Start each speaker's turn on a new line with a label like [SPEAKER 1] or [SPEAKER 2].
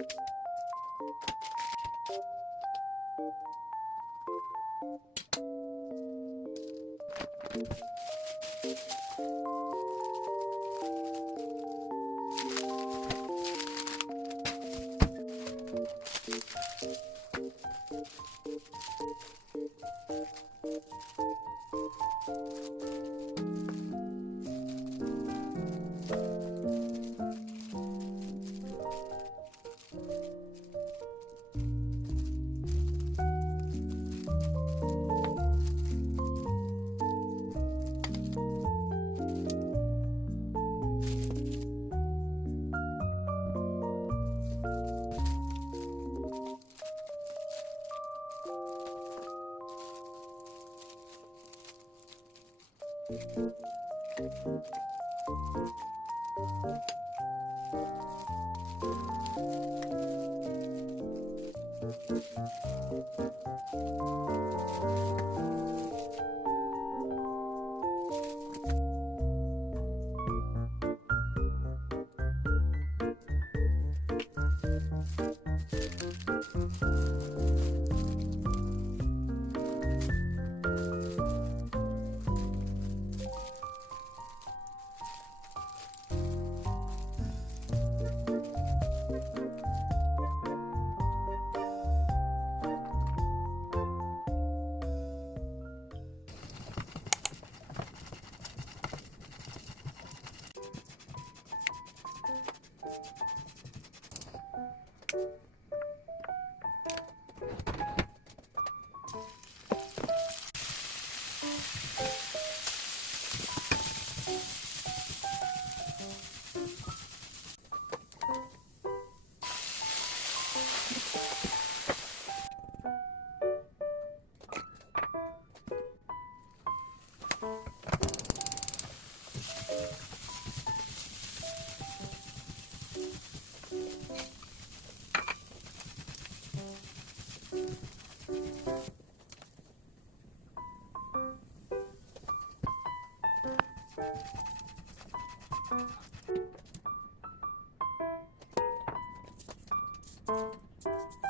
[SPEAKER 1] Thank you. Thank Thank you.